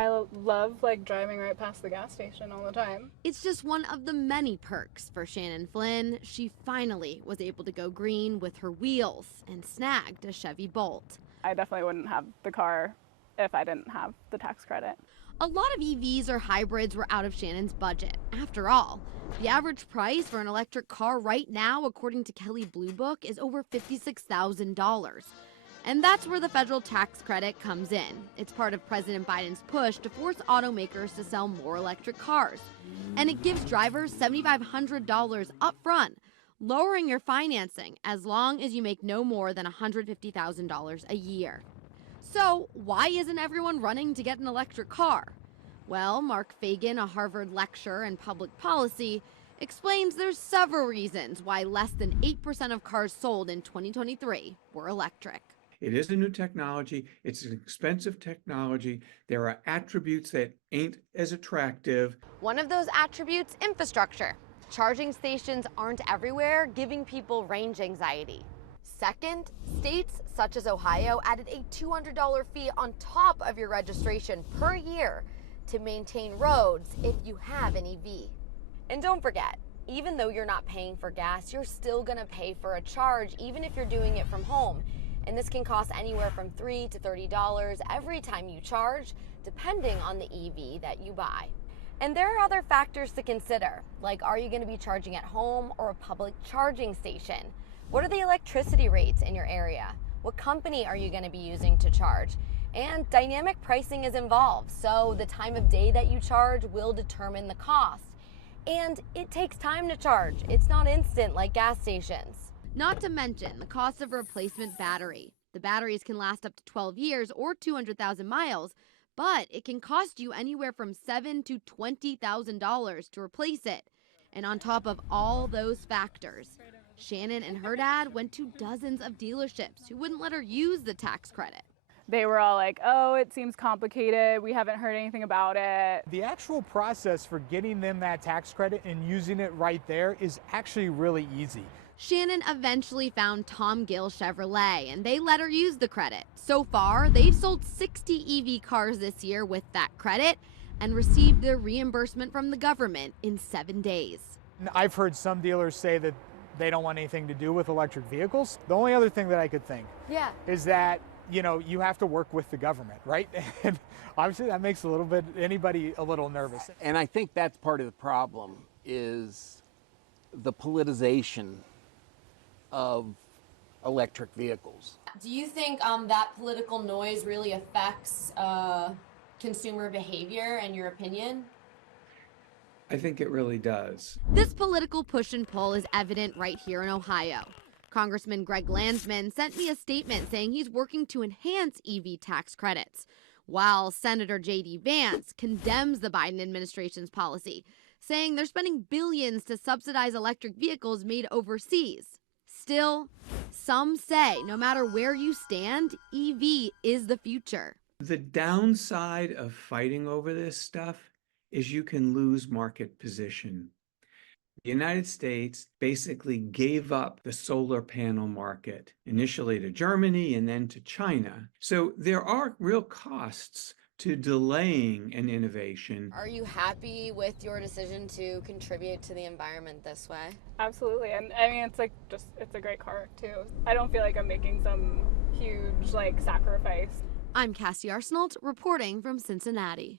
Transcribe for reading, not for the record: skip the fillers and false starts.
I love like driving right past the gas station all the time. It's just one of the many perks for Shannon Flynn. She finally was able to go green with her wheels and snagged a Chevy Bolt. I definitely wouldn't have the car if I didn't have the tax credit. A lot of EVs or hybrids were out of Shannon's budget. After all, the average price for an electric car right now, according to Kelley Blue Book, is over $56,000. And that's where the federal tax credit comes in. It's part of President Biden's push to force automakers to sell more electric cars. And it gives drivers $7,500 up front, lowering your financing as long as you make no more than $150,000 a year. So why isn't everyone running to get an electric car? Well, Mark Fagan, a Harvard lecturer in public policy, explains there's several reasons why less than 8% of cars sold in 2023 were electric. It is a new technology. It's an expensive technology. There are attributes that ain't as attractive. One of those attributes, infrastructure. Charging stations aren't everywhere, giving people range anxiety. Second, states such as Ohio added a $200 fee on top of your registration per year to maintain roads if you have an EV. And don't forget, even though you're not paying for gas, you're still gonna pay for a charge even if you're doing it from home. And this can cost anywhere from $3 to $30 every time you charge, depending on the EV that you buy. And there are other factors to consider, like are you going to be charging at home or a public charging station? What are the electricity rates in your area? What company are you going to be using to charge? And dynamic pricing is involved, so the time of day that you charge will determine the cost. And it takes time to charge. It's not instant like gas stations. Not to mention the cost of a replacement battery. The batteries can last up to 12 years or 200,000 miles, but it can cost you anywhere from $7,000 to $20,000 to replace it. And on top of all those factors, Shannon and her dad went to dozens of dealerships who wouldn't let her use the tax credit. They were all like, oh, it seems complicated. We haven't heard anything about it. The actual process for getting them that tax credit and using it right there is actually really easy. Shannon eventually found Tom Gill Chevrolet, and they let her use the credit. So far, they've sold 60 EV cars this year with that credit and received their reimbursement from the government in 7 days. I've heard some dealers say that they don't want anything to do with electric vehicles. The only other thing that I could think is that, you know, you have to work with the government, right? And obviously that makes anybody a little nervous. And I think that's part of the problem is the politicization of electric vehicles. Do you think that political noise really affects consumer behavior, in your opinion? I think it really does. This political push and pull is evident right here in Ohio. Congressman Greg Landsman sent me a statement saying he's working to enhance EV tax credits, while Senator J.D. Vance condemns the Biden administration's policy, saying they're spending billions to subsidize electric vehicles made overseas. Still, some say no matter where you stand, EV is the future. The downside of fighting over this stuff is you can lose market position. The United States basically gave up the solar panel market, initially to Germany and then to China. So there are real costs to delaying an innovation. Are you happy with your decision to contribute to the environment this way? Absolutely. And I mean, it's a great car too. I don't feel like I'm making some huge sacrifice. I'm Cassy Arsenault reporting from Cincinnati.